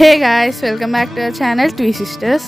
Hey guys, welcome back to our channel Twee Sisters.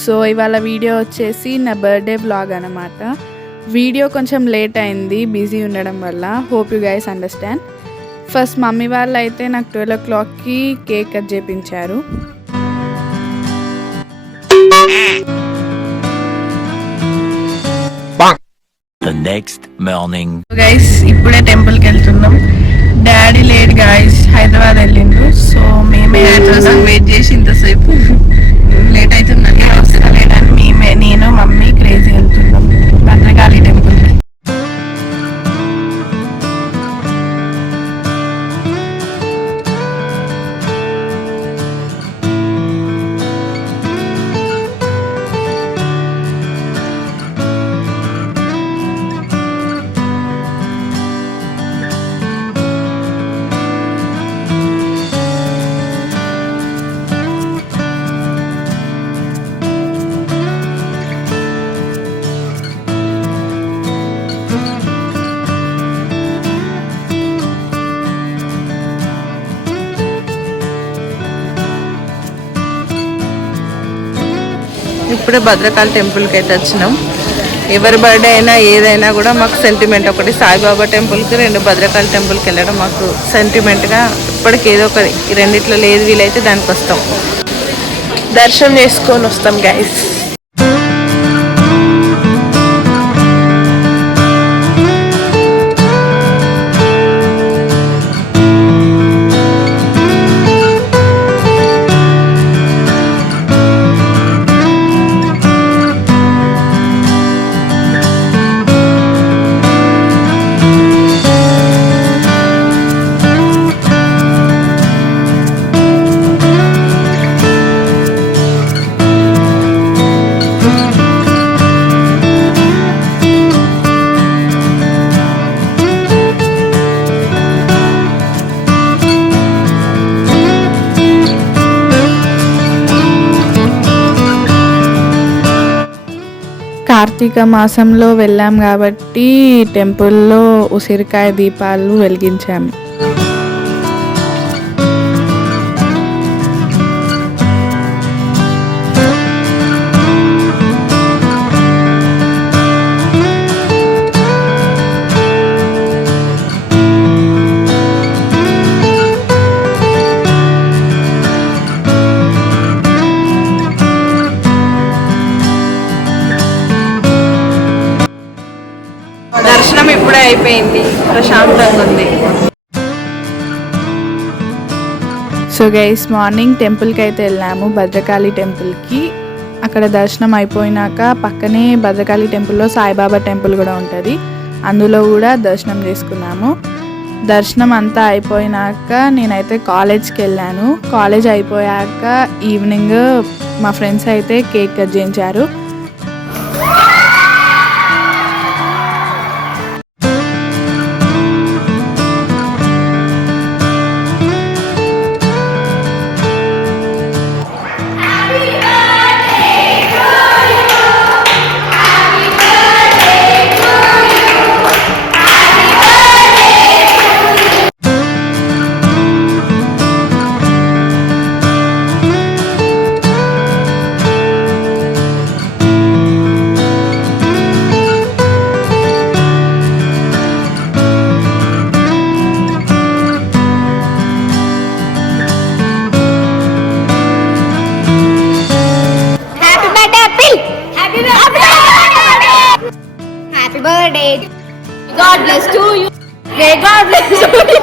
So ఇవాళ video వచ్చేసి నా birthday vlog అనమాట. Video కొంచెం లేట్ అయింది బిజీ ఉండడం వల్ల. Hope you guys understand. First mummy వాళ్ళు అయితే నాకు 12 o'clockకి కేక్ కట్ చేయించారు. The next morning. గైస్ ఇప్పుడే టెంపుల్కి వెళ్తున్నాం. డాడీ లేట్ గాయస్, హైదరాబాద్ వెళ్ళిండ్రు. సో మేమే వెయిట్ చేసి ఇంతసేపు లేట్ అవుతుందని వస్తలేదని నేను మమ్మీ క్రేజీ వెళ్తున్నాం భద్రకాళి టెంపుల్. ఇప్పుడే భద్రకాళి టెంపుల్కి అయితే వచ్చినాం. ఎవరి బర్త్డే అయినా ఏదైనా కూడా మాకు సెంటిమెంట్. ఒకటి సాయిబాబా టెంపుల్కి, 2 భద్రకాళి టెంపుల్కి వెళ్ళడం మాకు సెంటిమెంట్గా ఇప్పటికి ఏదో ఒకటి. ఈ రెండిట్లో ఏది వీలైతే దానికి వస్తాం, దర్శనం చేసుకొని వస్తాం గైస్. కార్తీక మాసంలో వెళ్ళాం కాబట్టి టెంపుల్లో ఉసిరికాయ దీపాలు వెలిగించాము. దర్శనం ఇప్పుడే అయిపోయింది, ప్రశాంతంగా ఉంది. సో గైస్, మార్నింగ్ టెంపుల్కి అయితే వెళ్ళాము, భద్రకాళి టెంపుల్కి. అక్కడ దర్శనం అయిపోయినాక పక్కనే భద్రకాళి టెంపుల్లో సాయిబాబా టెంపుల్ కూడా ఉంటుంది, అందులో కూడా దర్శనం చేసుకున్నాము. దర్శనం అంతా అయిపోయినాక నేనైతే కాలేజ్కి వెళ్ళాను. కాలేజ్ అయిపోయాక ఈవినింగ్ మా ఫ్రెండ్స్ అయితే కేక్ కట్ చేయించారు. God bless to you. May God bless to you.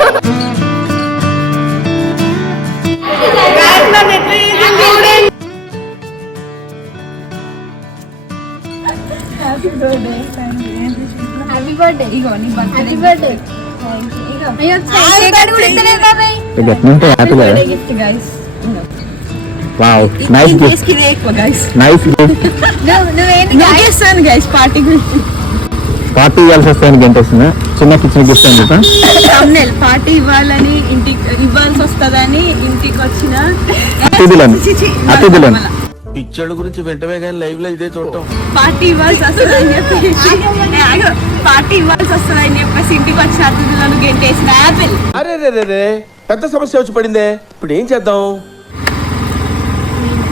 Guys, I'm student. Happy birthday. Happy birthday. Happy birthday. Ayo, cake కూడా ఇస్తలేదా బై? గట్నంటే happy birthday gift guys. Wow, nice gift. Nice gift. నువ్వేంటి చేస్తాను guys party party ఇవ్వాల్సి వస్తాయని గంటేస్తున్నా. చిన్న కిచెన్ గిఫ్ట్ అని చెప్పా. తమ్నెల్ పార్టీ ఇవ్వాలని, ఇంటికి ఇవ్వాల్సి వస్తుందని ఇంటికి వచ్చిన అతిథులను పిచ్చోళ్ళ గురించి వెంటనే కానీ లైవ్ లో ఇదే చూడటం. పార్టీ ఇవ్వాల్సి వస్తుందని చెప్పేసి ఇంటికి వచ్చిన అతిథులను గెంటేసిన యాపిల్. అరే రే రే పెద్ద సమస్య వచ్చి పడిందే, ఇప్పుడు ఏం చేద్దాం?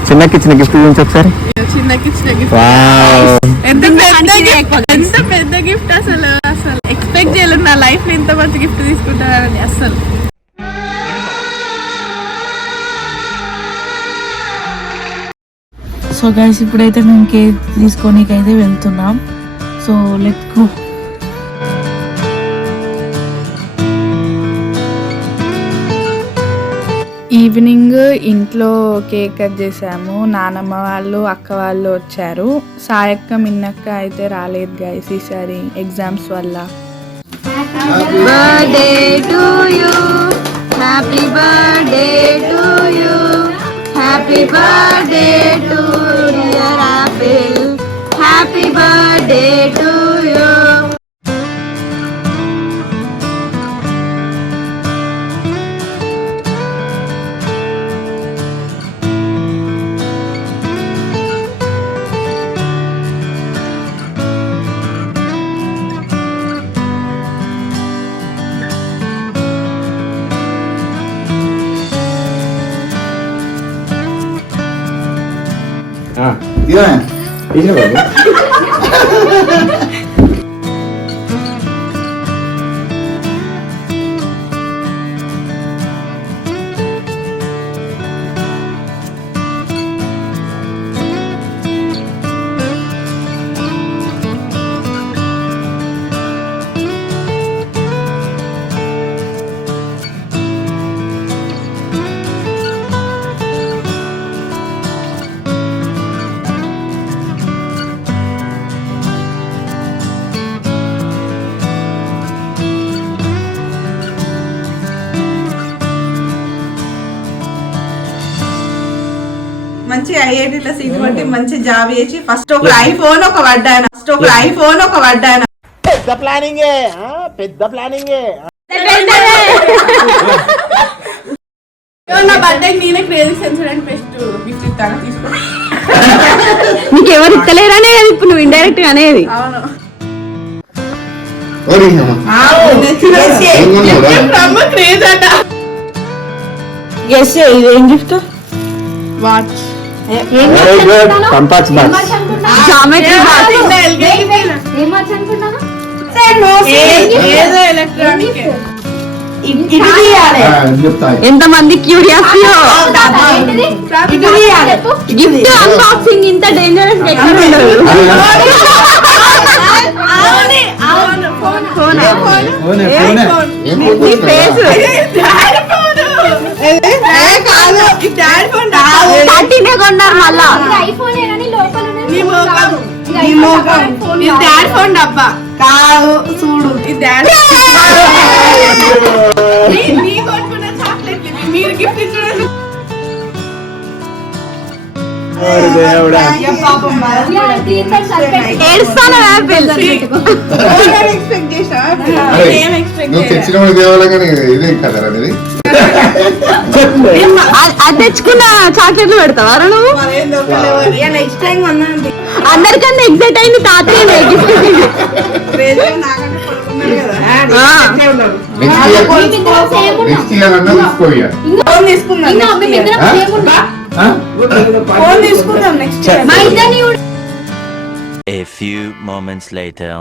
చిన్నకి ఇచ్చిన గిఫ్ట్ గురించి ఒకసారి. చిన్నకి ఇచ్చిన గిఫ్ట్ వావ్. ఎంత పెద్ద గిఫ్ట్ అసలు ఎక్స్పెక్ట్ చేయలేదు నా లైఫ్ లో ఇంత మంచి గిఫ్ట్ తీసుకుంటానని అసలు. సో గైస్ ఇప్పుడైతే మేము కేక్ తీసుకోనీకైతే వెళ్తున్నాం. So let's go. ఈవినింగ్ ఇంట్లో కేక్ కట్ చేసాము. నానమ్మ వాళ్ళు అక్క వాళ్ళు వచ్చారు. సాయక్క మిన్నక్క అయితే రాలేదు గైస్ ఈసారి ఎగ్జామ్స్ వల్ల. Birthday to you, happy birthday to you, happy birthday to dear apple, happy birthday to you. మంచి ఐఐటీలో సీట్ పట్టి మంచి జాబ్ చేసి ఫస్ట్ ఒక ఐఫోన్ ఒక వడ్డాను. పెద్ద ప్లానింగే నా బర్త్డే నేనే క్రేజీ సెన్సిడెంట్ బెస్ట్ గిఫ్ట్ ఇస్తాను తీసుకో. నీకు ఎవరు ఇస్తలేరనే ఇప్పుడు నువ్వు ఇండైరెక్ట్ గా అనేది. అవును క్రేజ్ అట. ఏం gift? Watch. Very good. Compass box. Geometry box. ఏదో ఎలక్ట్రానిక్. ఎంత మంది క్యూరియాసిటీ. గిఫ్ట్ అన్బాక్సింగ్ ఇంత డేంజరస్ ఎక్కడ ఉండదు. కొన్నారు మళ్ళా. డాడ్ ఫోన్ డబ్బా కాదు చూడు. డాడ్ చాక్లెట్ మీరు గిఫ్ట్ ఇచ్చారు. ఏడుస్తాను యాపిల్. అది తెచ్చుకున్న చాక్లెట్లు పెడతావా నువ్వు? అందరికన్నా ఎగ్జైట్ అయింది తాతయ్య gift. A few moments later.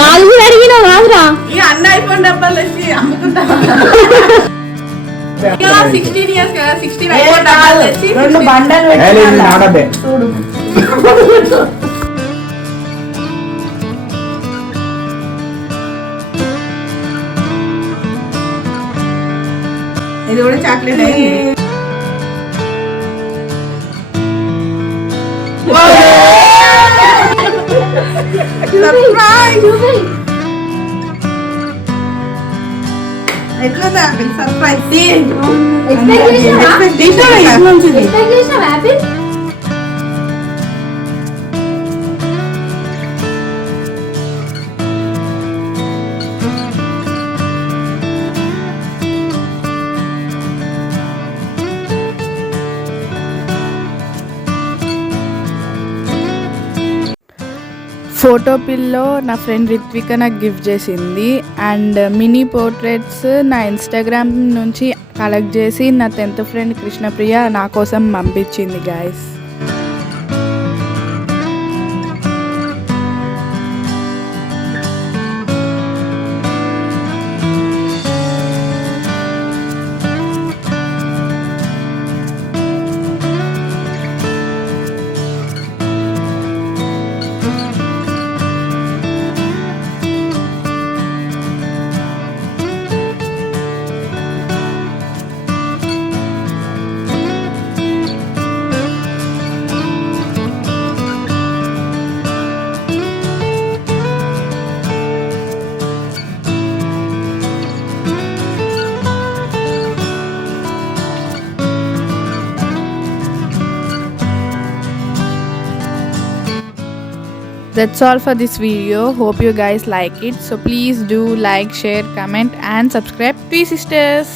నాలుగు అడిగిన కాదురా. అన్న ఐఫోన్ డబ్బాలు వేసి అమ్ముకుంటా. 16 years కదా 16 ఐఫోన్ డబ్బాలు వేసి 2 బండలు చూడు. ఇది కూడా చాక్లెట్ అయింది. ఎట్లా సర్ప్రైజ్. ఫోటో పిల్లో నా ఫ్రెండ్ రిత్విక నాకు గిఫ్ట్ చేసింది. అండ్ మినీ పోర్ట్రేట్స్ నా ఇన్స్టాగ్రామ్ నుంచి కలెక్ట్ చేసి నా 10th ఫ్రెండ్ కృష్ణప్రియ నా కోసం పంపించింది guys. That's all for this video. Hope you guys like it. So please do like, share, comment and subscribe. Peace sisters.